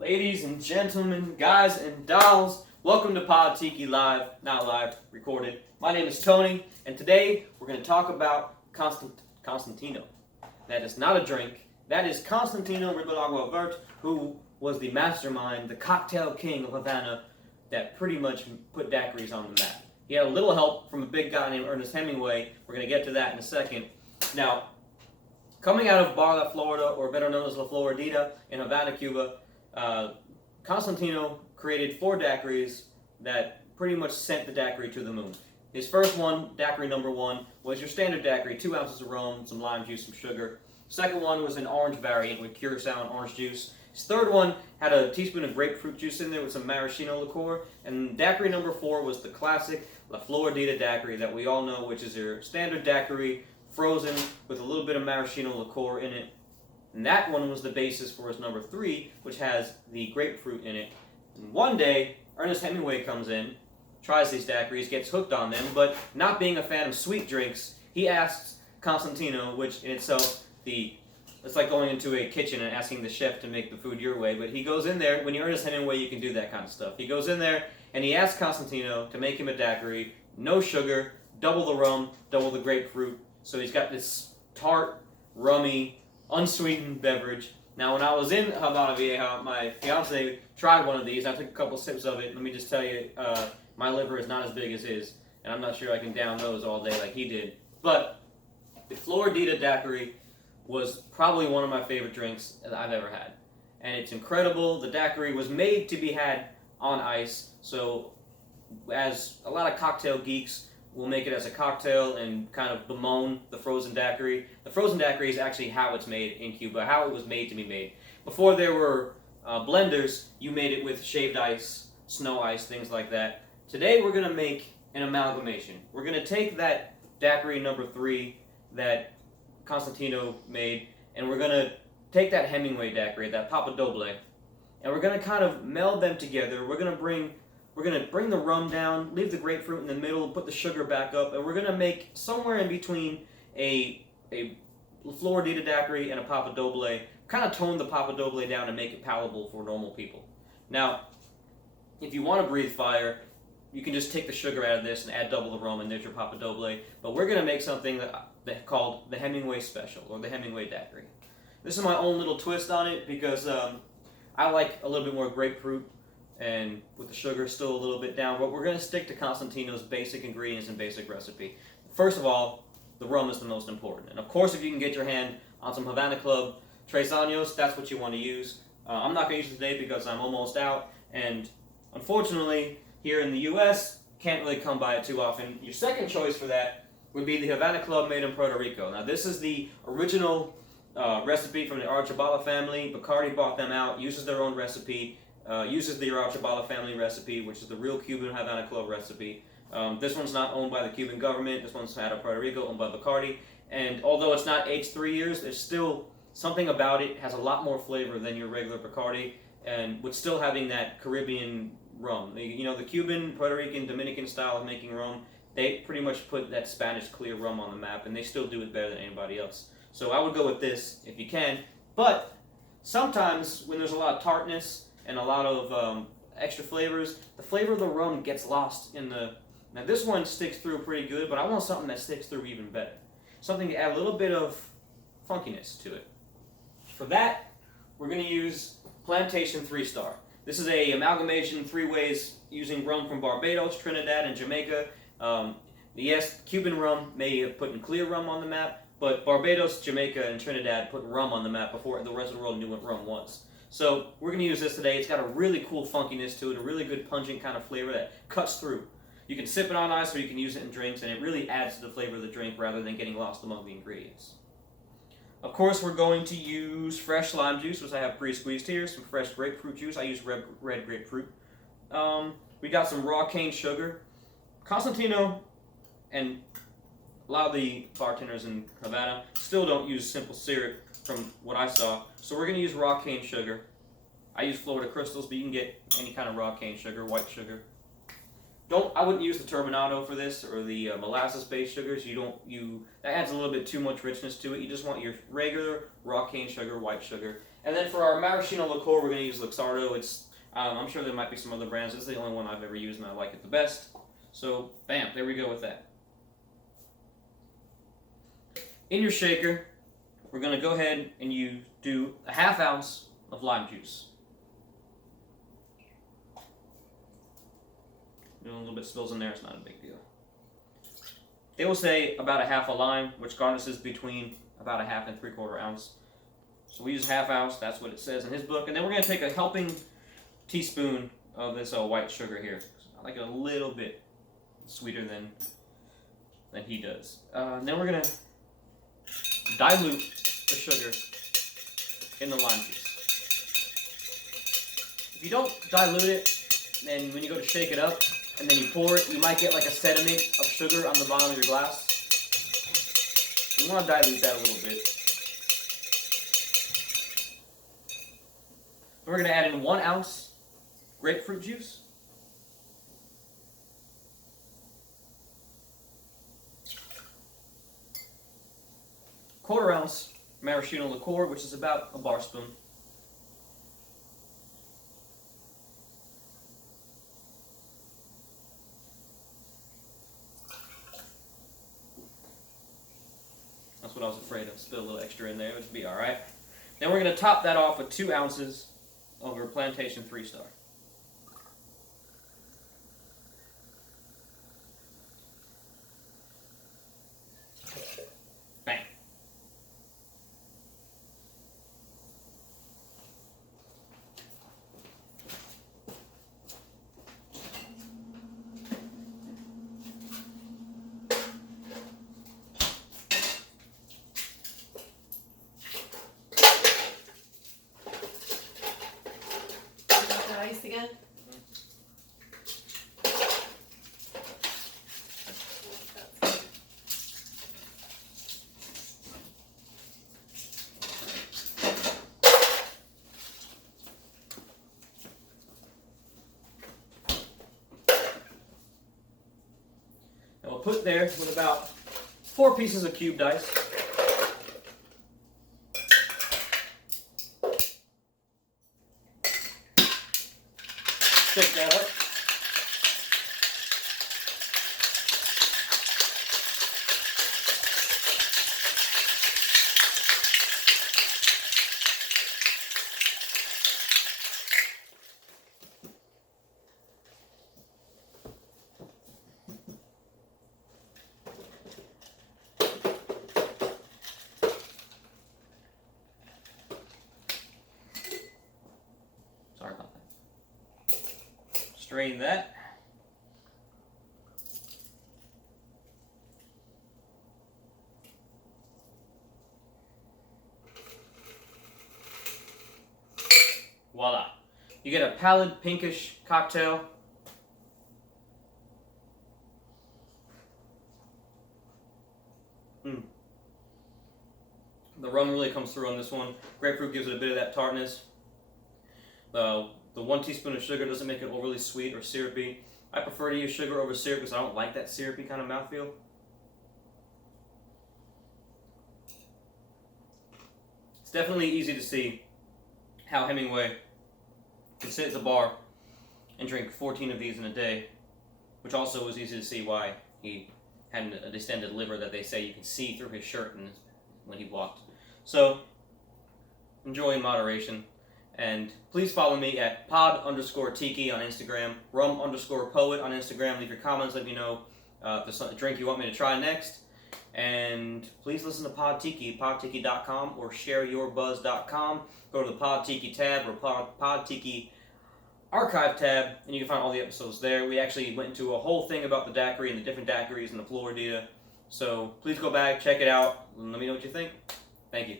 Ladies and gentlemen, guys and dolls, welcome to Tiki Live, not live, recorded. My name is Tony, and today we're going to talk about Constantino. That is not a drink. That is Constantino Rivadavia, who was the mastermind, the cocktail king of Havana, that pretty much put daiquiris on the map. He had a little help from a big guy named Ernest Hemingway. We're going to get to that in a second. Now, coming out of Bar La Florida, or better known as La Floridita in Havana, Cuba, Constantino created 4 daiquiris that pretty much sent the daiquiri to the moon. His first one, daiquiri number 1, was your standard daiquiri, 2 ounces of rum, some lime juice, some sugar. Second one was an orange variant with curacao and orange juice. His third one had a teaspoon of grapefruit juice in there with some maraschino liqueur. And daiquiri number 4 was the classic La Floridita daiquiri that we all know, which is your standard daiquiri, frozen with a little bit of maraschino liqueur in it. And that one was the basis for his number 3, which has the grapefruit in it. And one day, Ernest Hemingway comes in, tries these daiquiris, gets hooked on them, but not being a fan of sweet drinks, he asks Constantino, which in itself, it's like going into a kitchen and asking the chef to make the food your way, but he goes in there. When you're Ernest Hemingway, you can do that kind of stuff. He goes in there and he asks Constantino to make him a daiquiri, no sugar, double the rum, double the grapefruit. So he's got this tart, rummy, unsweetened beverage. Now, when I was in Havana Vieja, my fiance tried one of these. I took a couple sips of it. Let me just tell you, my liver is not as big as his, and I'm not sure I can down those all day like he did. But the Floridita daiquiri was probably one of my favorite drinks that I've ever had. And it's incredible. The daiquiri was made to be had on ice, so as a lot of cocktail geeks, we'll make it as a cocktail and kind of bemoan the frozen daiquiri. The frozen daiquiri is actually how it's made in Cuba, how it was made to be made. Before there were blenders, you made it with shaved ice, snow ice, things like that. Today we're going to make an amalgamation. We're going to take that daiquiri number 3 that Constantino made, and we're going to take that Hemingway daiquiri, that Papa Doble, and we're going to kind of meld them together. We're going to bring the rum down, leave the grapefruit in the middle, put the sugar back up, and we're going to make somewhere in between a Floridita daiquiri and a Papa Doble, kind of tone the Papa Doble down and make it palatable for normal people. Now, if you want to breathe fire, you can just take the sugar out of this and add double the rum, and there's your Papa Doble. But we're going to make something that called the Hemingway Special, or the Hemingway Daiquiri. This is my own little twist on it because I like a little bit more grapefruit, and with the sugar still a little bit down, but we're going to stick to Constantino's basic ingredients and basic recipe. First of all, the rum is the most important. And of course, if you can get your hand on some Havana Club Tres Años, that's what you want to use. I'm not going to use it today because I'm almost out, and unfortunately, here in the US, can't really come by it too often. Your second choice for that would be the Havana Club made in Puerto Rico. Now, this is the original recipe from the Archibald family. Bacardi bought them out, uses their own recipe, uses the Archibald family recipe, which is the real Cuban Havana Club recipe. This one's not owned by the Cuban government. This one's out of Puerto Rico, owned by Bacardi. And although it's not aged 3 years, there's still something about it. It has a lot more flavor than your regular Bacardi, and with still having that Caribbean rum. You know, the Cuban, Puerto Rican, Dominican style of making rum, they pretty much put that Spanish clear rum on the map, and they still do it better than anybody else. So I would go with this if you can. But sometimes when there's a lot of tartness and a lot of extra flavors, the flavor of the rum gets lost in the... Now this one sticks through pretty good, but I want something that sticks through even better. Something to add a little bit of funkiness to it. For that, we're going to use Plantation 3-Star. This is a amalgamation 3 ways using rum from Barbados, Trinidad, and Jamaica. Yes, Cuban rum may have put in clear rum on the map, but Barbados, Jamaica, and Trinidad put rum on the map before the rest of the world knew what rum was. So we're going to use this today. It's got a really cool funkiness to it, a really good pungent kind of flavor that cuts through. You can sip it on ice or you can use it in drinks, and it really adds to the flavor of the drink rather than getting lost among the ingredients. Of course, we're going to use fresh lime juice, which I have pre-squeezed here, some fresh grapefruit juice. I use red grapefruit. We got some raw cane sugar. Constantino and a lot of the bartenders in Havana still don't use simple syrup from what I saw. So we're going to use raw cane sugar. I use Florida Crystals, but you can get any kind of raw cane sugar, white sugar. I wouldn't use the turbinado for this or the molasses-based sugars. That adds a little bit too much richness to it. You just want your regular raw cane sugar, white sugar. And then for our maraschino liqueur, we're going to use Luxardo. I'm sure there might be some other brands. This is the only one I've ever used, and I like it the best. So, bam, there we go with that. In your shaker, we're going to go ahead and you do a ½ ounce of lime juice. A little bit spills in there, it's not a big deal. They will say about a half a lime, which garnishes between about a ½ and 3/4 ounce. So we use ½ ounce, that's what it says in his book. And then we're going to take a helping teaspoon of this white sugar here. I like it a little bit sweeter than he does. And then we're going to dilute the sugar in the lime juice. If you don't dilute it, then when you go to shake it up and then you pour it, you might get like a sediment of sugar on the bottom of your glass. You want to dilute that a little bit. We're going to add in 1 ounce grapefruit juice. ¼ ounce maraschino liqueur, which is about a bar spoon. That's what I was afraid of. Spill a little extra in there, which would be alright. Then we're going to top that off with 2 ounces of our Plantation 3-Star. Bang. Ice again? And we'll put there with about 4 pieces of cubed ice. Shake that up. Sorry about that. Strain that. Voila. You get a pallid pinkish cocktail. The rum really comes through on this one. Grapefruit gives it a bit of that tartness. The 1 teaspoon of sugar doesn't make it overly sweet or syrupy. I prefer to use sugar over syrup because I don't like that syrupy kind of mouthfeel. It's definitely easy to see how Hemingway could sit at the bar and drink 14 of these in a day, which also was easy to see why he had a distended liver that they say you can see through his shirt when he walked. So, enjoy in moderation. And please follow me at pod_Tiki on Instagram, rum_poet on Instagram. Leave your comments, let me know if there's a drink you want me to try next. And please listen to Pod Tiki, podtiki.com or shareyourbuzz.com. Go to the Pod Tiki tab or Pod Tiki archive tab, and you can find all the episodes there. We actually went into a whole thing about the daiquiri and the different daiquiris and the Florida. So please go back, check it out, and let me know what you think. Thank you.